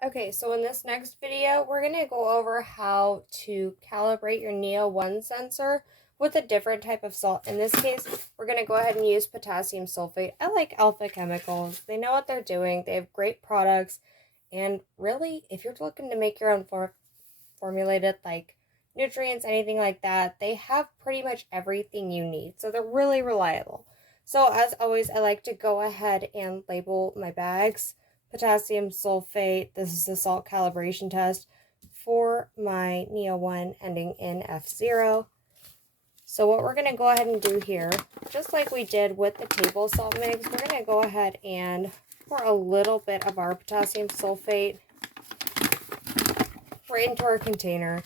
Okay, so in this next video, we're going to go over how to calibrate your Neo 1 sensor with a different type of salt. In this case, we're going to go ahead and use potassium sulfate. I like Alpha Chemicals. They know what they're doing. They have great products. And really, if you're looking to make your own formulated like nutrients, anything like that, they have pretty much everything you need. So they're really reliable. So as always, I like to go ahead and label my bags. Potassium sulfate, this is the salt calibration test for my Neo 1 ending in F0. So what we're going to go ahead and do here, just like we did with the table salt mix, we're going to go ahead and pour a little bit of our potassium sulfate right into our container.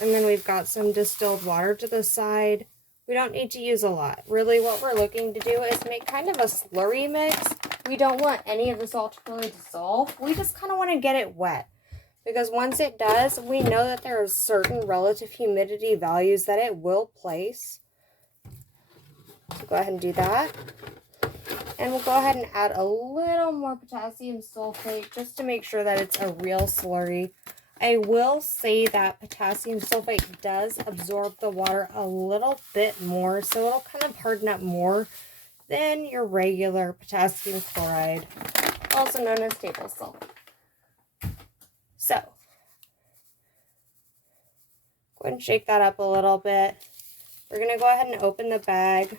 And then we've got some distilled water to the side. We don't need to use a lot. Really what we're looking to do is make kind of a slurry mix. We don't want any of the salt to really dissolve. We just kind of want to get it wet. Because once it does, we know that there are certain relative humidity values that it will place. So go ahead and do that. And we'll go ahead and add a little more potassium sulfate just to make sure that it's a real slurry. I will say that potassium sulfate does absorb the water a little bit more, so it'll kind of harden up more than your regular potassium chloride, also known as table salt. So, go ahead and shake that up a little bit. We're going to go ahead and open the bag.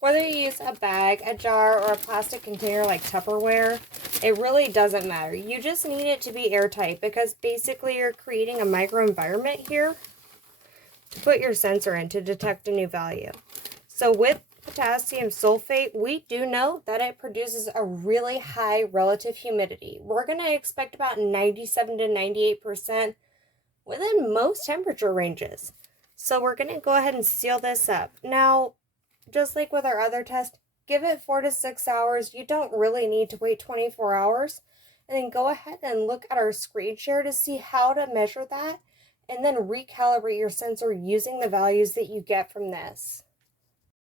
Whether you use a bag, a jar, or a plastic container like Tupperware, it really doesn't matter. You just need it to be airtight because basically you're creating a microenvironment here to put your sensor in to detect a new value. So with potassium sulfate, we do know that it produces a really high relative humidity. We're going to expect about 97 to 98% within most temperature ranges. So we're going to go ahead and seal this up. Now, just like with our other test, give it 4 to 6 hours. You don't really need to wait 24 hours. And then go ahead and look at our screen share to see how to measure that and then recalibrate your sensor using the values that you get from this.